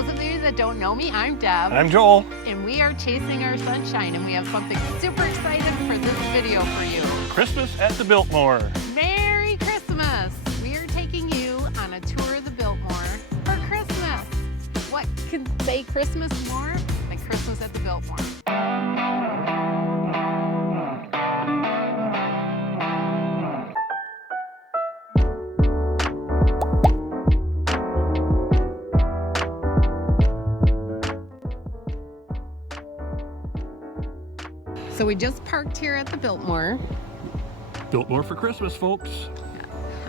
those of you that don't know me, I'm Deb. I'm Joel. And we are chasing our sunshine, and we have something super exciting for this video for you. Christmas at the Biltmore. Merry Christmas! We are taking you on a tour of the Biltmore for Christmas. What can say Christmas more than Christmas at the Biltmore? So we just parked here at the Biltmore. Biltmore for Christmas, folks.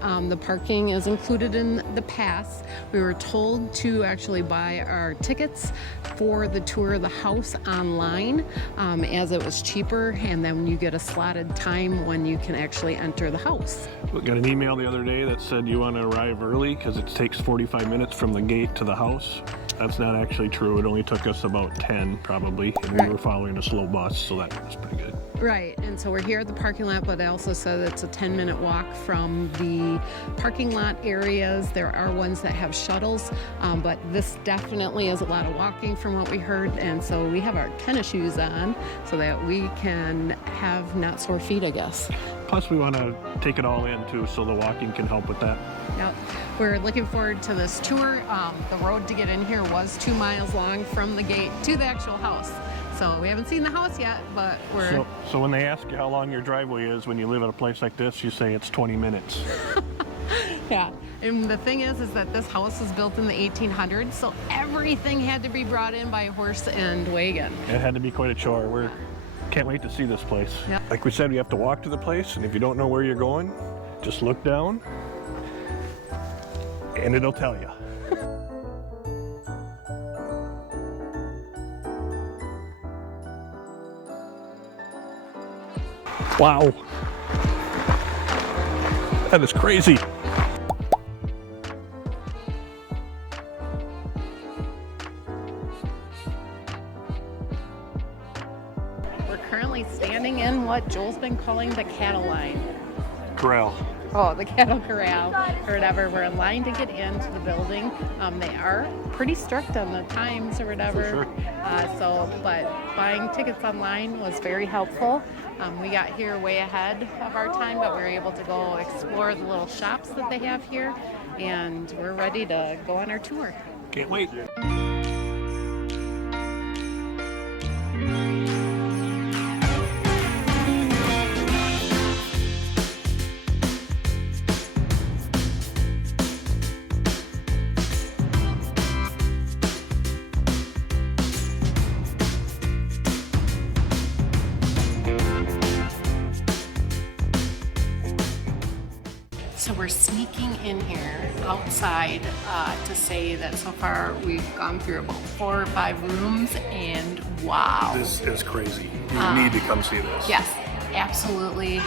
The parking is included in the pass. We were told to actually buy our tickets for the tour of the house online as it was cheaper, and then you get a slotted time when you can actually enter the house. We got an email the other day that said you want to arrive early because it takes 45 minutes from the gate to the house. That's not actually true. It only took us about 10 probably, and we were following a slow bus, so that was pretty good. Right, and so we're here at the parking lot, but I also said it's a 10-minute walk from the parking lot areas. There are ones that have shuttles, but this definitely is a lot of walking from what we heard, and so we have our tennis shoes on so that we can have not sore feet, I guess. Plus we want to take it all in too, so the walking can help with that. Yep. We're looking forward to this tour. The road to get in here was 2 miles long from the gate to the actual house. So we haven't seen the house yet, but we're... So when they ask you how long your driveway is when you live at a place like this, you say it's 20 minutes. Yeah, and the thing is that this house was built in the 1800s, so everything had to be brought in by horse and wagon. It had to be quite a chore. We can't wait to see this place. Yep. Like we said, we have to walk to the place, and if you don't know where you're going, just look down, and it'll tell you. Wow. That is crazy. We're currently standing in what Joel's been calling the cattle line. Corral. Oh, the cattle corral or whatever. We're in line to get into the building. They are pretty strict on the times or whatever. For sure. But buying tickets online was very helpful. We got here way ahead of our time, but we were able to go explore the little shops that they have here, and we're ready to go on our tour. Can't wait. So we're sneaking in here outside to say that so far we've gone through about 4 or 5 rooms, and wow. This is crazy. You need to come see this. Yes, absolutely.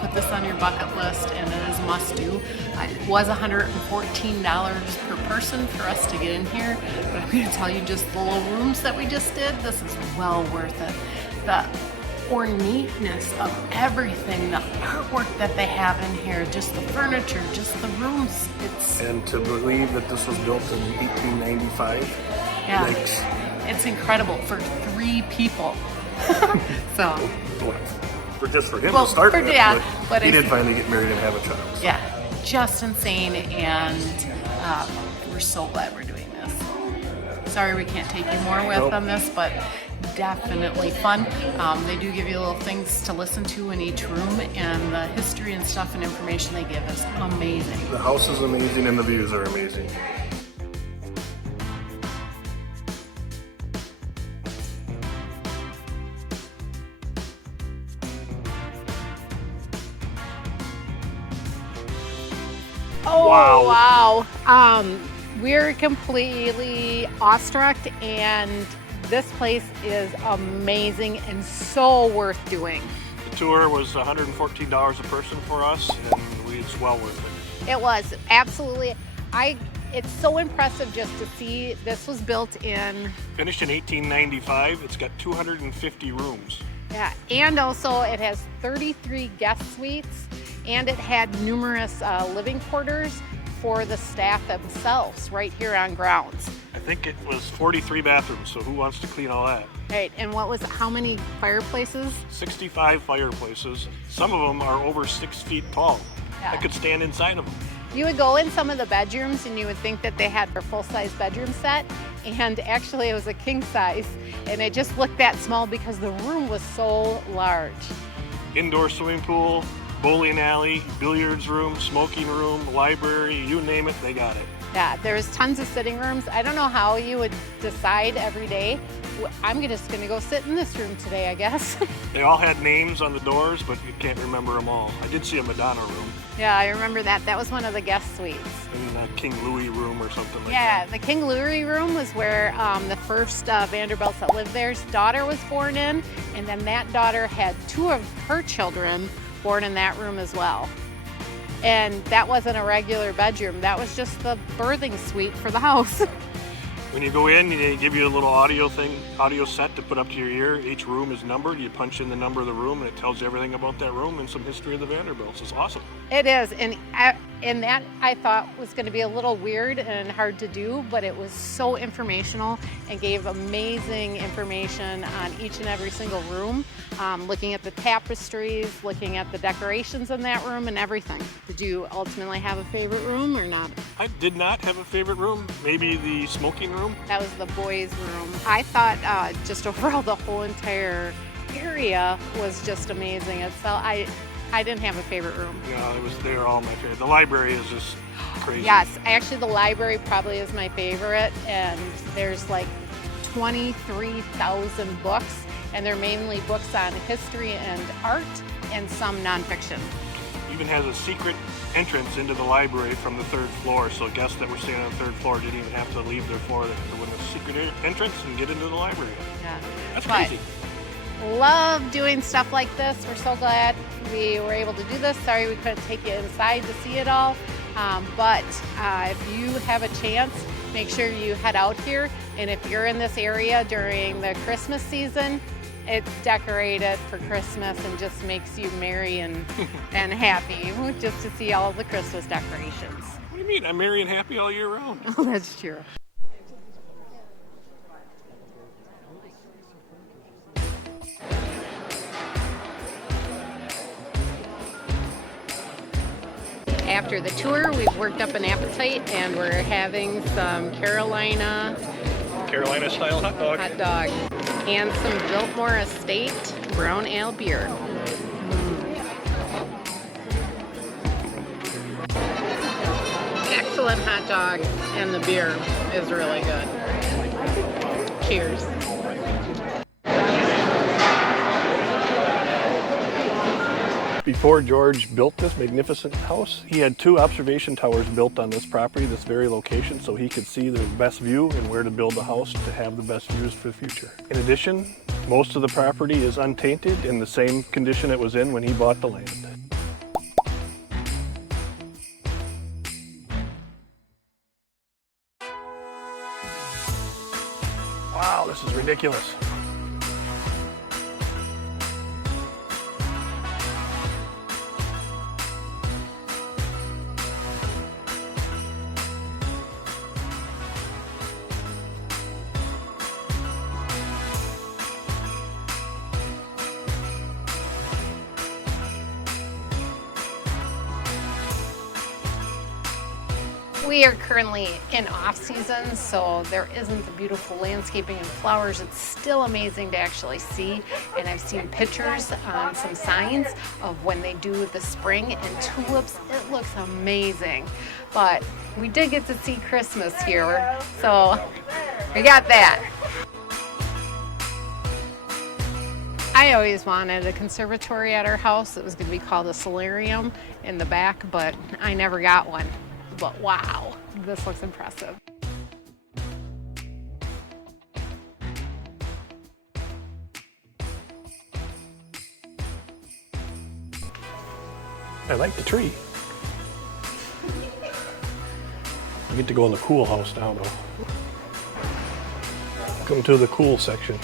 Put this on your bucket list, and it is a must-do. It was $114 per person for us to get in here, but I'm going to tell you, just the little rooms that we just did, this is well worth it. The ornateness of everything, the artwork that they have in here, just the furniture, just the rooms. And to believe that this was built in 1895, yeah, yikes. It's incredible for 3 people. So, for him to start with, yeah, but he did finally get married and have a child. So. Yeah, just insane, and we're so glad we're doing this. Sorry we can't take you more with on this, but definitely fun. They do give you little things to listen to in each room, and the history and stuff and information they give is amazing. The house is amazing and the views are amazing. Oh, wow. We're completely awestruck, and this place is amazing and so worth doing. The tour was $114 a person for us, and it's well worth it. It was, absolutely. It's so impressive just to see. This was built in... Finished in 1895. It's got 250 rooms. Yeah, and also it has 33 guest suites, and it had numerous living quarters for the staff themselves right here on grounds. I think it was 43 bathrooms, so who wants to clean all that? Right, and what was it? How many fireplaces? 65 fireplaces. Some of them are over 6 feet tall. Yeah. I could stand inside of them. You would go in some of the bedrooms and you would think that they had their full-size bedroom set, and actually it was a king size, and it just looked that small because the room was so large. Indoor swimming pool, bowling alley, billiards room, smoking room, library, you name it, they got it. Yeah, there's tons of sitting rooms. I don't know how you would decide every day. I'm just gonna go sit in this room today, I guess. They all had names on the doors, but you can't remember them all. I did see a Madonna room. Yeah, I remember that. That was one of the guest suites. And a King Louis room or something like that. Yeah, the King Louis room was where the first Vanderbilts that lived there's daughter was born in, and then that daughter had 2 of her children born in that room as well. And that wasn't a regular bedroom. That was just the birthing suite for the house. When you go in, they give you a little audio set to put up to your ear. Each room is numbered. You punch in the number of the room, and it tells you everything about that room and some history of the Vanderbilts. It's awesome. It is, and that I thought was going to be a little weird and hard to do, but it was so informational and gave amazing information on each and every single room. Looking at the tapestries, looking at the decorations in that room and everything. Did you ultimately have a favorite room or not? I did not have a favorite room. Maybe the smoking room. That was the boys' room. I thought just overall the whole entire area was just amazing. I didn't have a favorite room. Yeah, they were all my favorite. The library is just crazy. Yes, actually the library probably is my favorite, and there's like 23,000 books, and they're mainly books on history and art and some nonfiction. Even has a secret entrance into the library from the 3rd floor, so guests that were staying on the 3rd floor didn't even have to leave their floor. They could go in the secret entrance and get into the library. Yeah. That's crazy. Love doing stuff like this. We're so glad we were able to do this. Sorry we couldn't take you inside to see it all, but if you have a chance, make sure you head out here. And if you're in this area during the Christmas season, it's decorated for Christmas and just makes you merry and happy just to see all the Christmas decorations. What do you mean? I'm merry and happy all year round. Oh, that's true. After the tour, we've worked up an appetite and we're having some Carolina style hot dog. And some Biltmore Estate brown ale beer. Excellent hot dog, and the beer is really good. Cheers. Before George built this magnificent house, he had 2 observation towers built on this property, this very location, so he could see the best view and where to build the house to have the best views for the future. In addition, most of the property is untainted in the same condition it was in when he bought the land. Wow, this is ridiculous. We are currently in off season, so there isn't the beautiful landscaping and flowers. It's still amazing to actually see, and I've seen pictures on some signs of when they do the spring and tulips. It looks amazing, but we did get to see Christmas here, so we got that. I always wanted a conservatory at our house. It was going to be called a solarium in the back, but I never got one. But wow, this looks impressive. I like the tree. I get to go in the cool house now, though. Welcome to the cool section.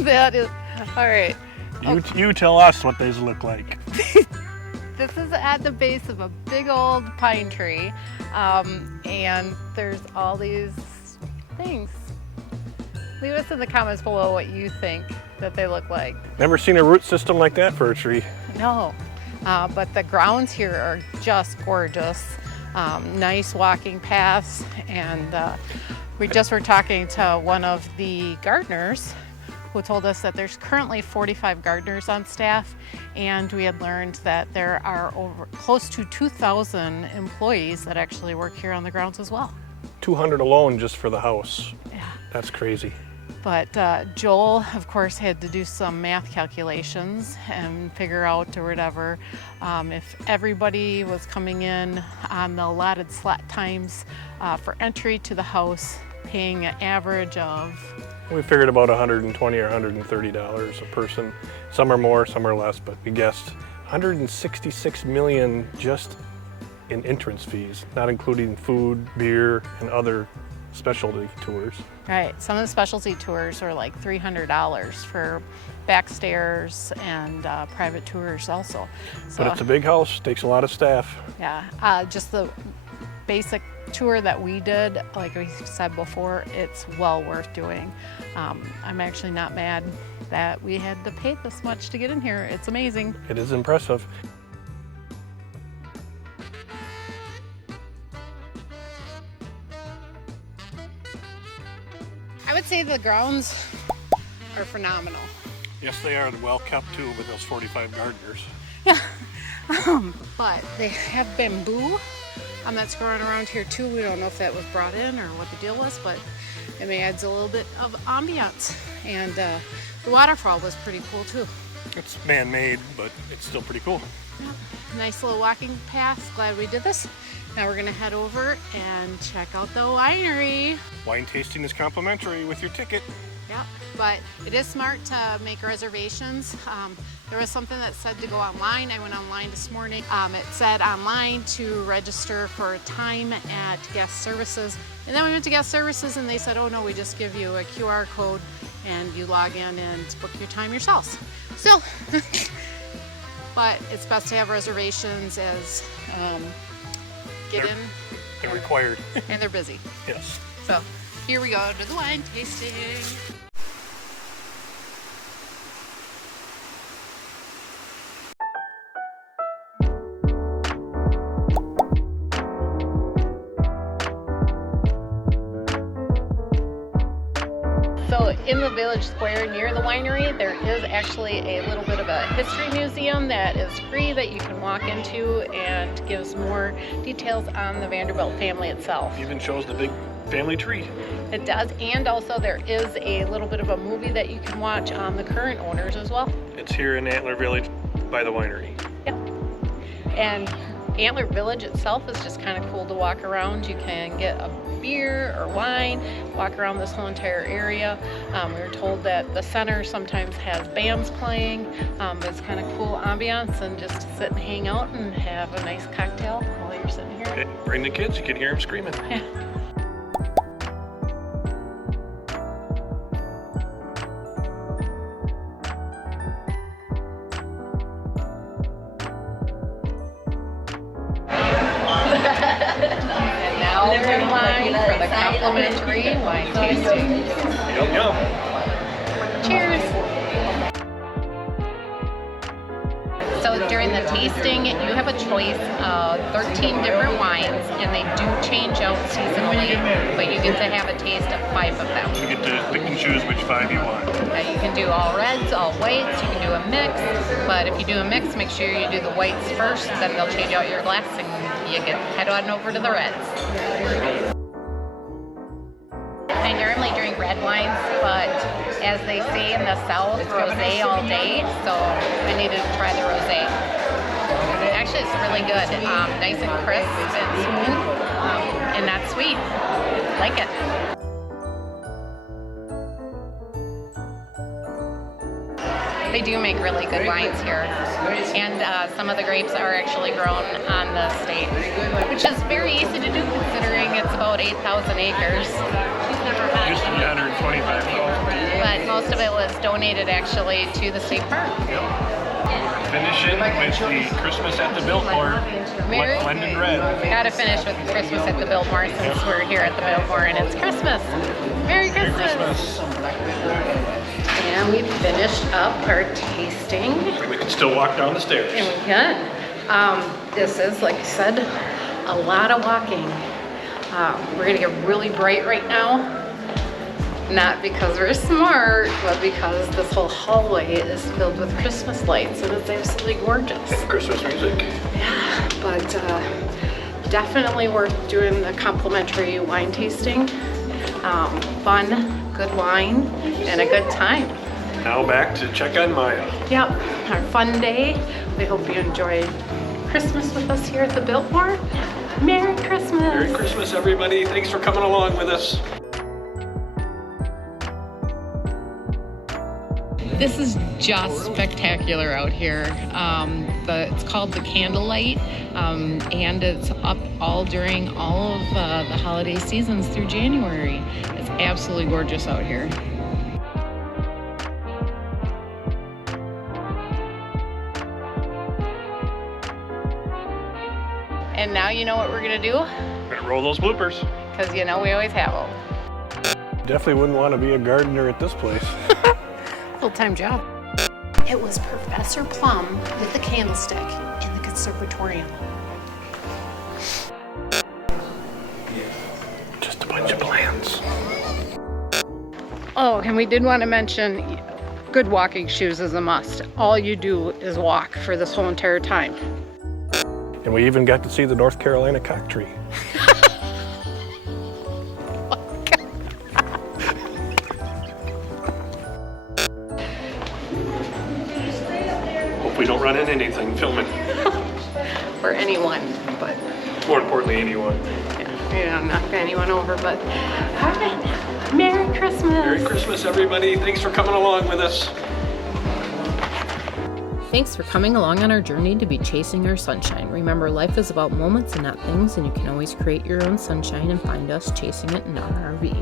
That is, all right. You tell us what these look like. This is at the base of a big old pine tree, and there's all these things. Leave us in the comments below what you think that they look like. Never seen a root system like that for a tree. No, but the grounds here are just gorgeous. Nice walking paths, and we just were talking to one of the gardeners who told us that there's currently 45 gardeners on staff, and we had learned that there are close to 2,000 employees that actually work here on the grounds as well. 200 alone just for the house. Yeah. That's crazy. But Joel, of course, had to do some math calculations and figure out or whatever if everybody was coming in on the allotted slot times for entry to the house, paying an average of... We figured about $120 or $130 a person. Some are more, some are less, but we guessed $166 million just in entrance fees, not including food, beer, and other specialty tours. Right, some of the specialty tours are like $300 for backstairs and private tours also. So, but it's a big house, takes a lot of staff. Yeah, just the basic tour that we did, like we said before, it's well worth doing. I'm actually not mad that we had to pay this much to get in here. It's amazing. It is impressive. I would say the grounds are phenomenal. Yes, they are well kept too with those 45 gardeners. Yeah, but they have bamboo that's growing around here too. We don't know if that was brought in or what the deal was, but it adds a little bit of ambiance. And the waterfall was pretty cool too. It's man-made, but it's still pretty cool. Yeah. Nice little walking path. Glad we did this. Now we're gonna head over and check out the winery. Wine tasting is complimentary with your ticket. Yeah, but it is smart to make reservations. There was something that said to go online. I went online this morning. It said online to register for a time at guest services. And then we went to guest services and they said, oh no, we just give you a QR code and you log in and book your time yourselves. So, but it's best to have reservations as They're required. And they're busy. Yes. So here we go to the wine tasting. So in the village square near the winery, there is actually a little bit of a history museum that is free that you can walk into and gives more details on the Vanderbilt family itself. Even shows the big family tree. It does, and also there is a little bit of a movie that you can watch on the current owners as well. It's here in Antler Village by the winery. Yep. And Antler Village itself is just kind of cool to walk around. You can get a beer or wine, walk around this whole entire area. We were told that the center sometimes has bands playing. It's kind of cool ambiance and just to sit and hang out and have a nice cocktail while you're sitting here. Okay, bring the kids, you can hear them screaming. Yeah. Now we're in line for the complimentary wine tasting. Yum, yum. Cheers! So during the tasting, you have a choice of 13 different wines, and they do change out seasonally, but you get to have a taste of 5 of them. You get to pick and choose which 5 you want. You can do all reds, all whites, you can do a mix, but if you do a mix, make sure you do the whites first, then they'll change out your glass and you can head on over to the reds. I normally drink red wines, but as they say in the South, rosé all day, so I needed to try the rosé. Actually, it's really good. Nice and crisp and smooth, and not sweet. Like it. They do make really good wines here, and some of the grapes are actually grown on the estate, which is very easy to do considering it's about 8,000 acres. It used to be 125,000. But most of it was donated actually to the state park. Finishing with the Christmas at the Biltmore. Blended red. Gotta finish with Christmas at the Biltmore since we're here at the Biltmore and it's Christmas. Merry Christmas. And we finished up our tasting. We can still walk down the stairs. And we can. This is, like I said, a lot of walking. We're gonna get really bright right now. Not because we're smart, but because this whole hallway is filled with Christmas lights and it's absolutely gorgeous. And Christmas music. Yeah, but definitely worth doing the complimentary wine tasting. Fun, good wine, and a good time. Now back to check on Maya. Yep, our fun day. We hope you enjoyed Christmas with us here at the Biltmore. Merry Christmas! Merry Christmas, everybody. Thanks for coming along with us. This is just spectacular out here. It's called the Candlelight, and it's up all during all of the holiday seasons through January. It's absolutely gorgeous out here. And now you know what we're gonna do? We're gonna roll those bloopers. Because you know we always have them. Definitely wouldn't want to be a gardener at this place. Full-time job. It was Professor Plum with the candlestick in the conservatorium. Just a bunch of plants. Oh, and we did want to mention good walking shoes is a must. All you do is walk for this whole entire time. And we even got to see the North Carolina cock tree. Hope we don't run into anything filming. Or anyone, but More importantly, anyone. yeah, knock anyone over, but all right. Merry Christmas. Merry Christmas, everybody. Thanks for coming along with us. Thanks for coming along on our journey to be chasing our sunshine. Remember, life is about moments and not things, and you can always create your own sunshine and find us chasing it in our RV.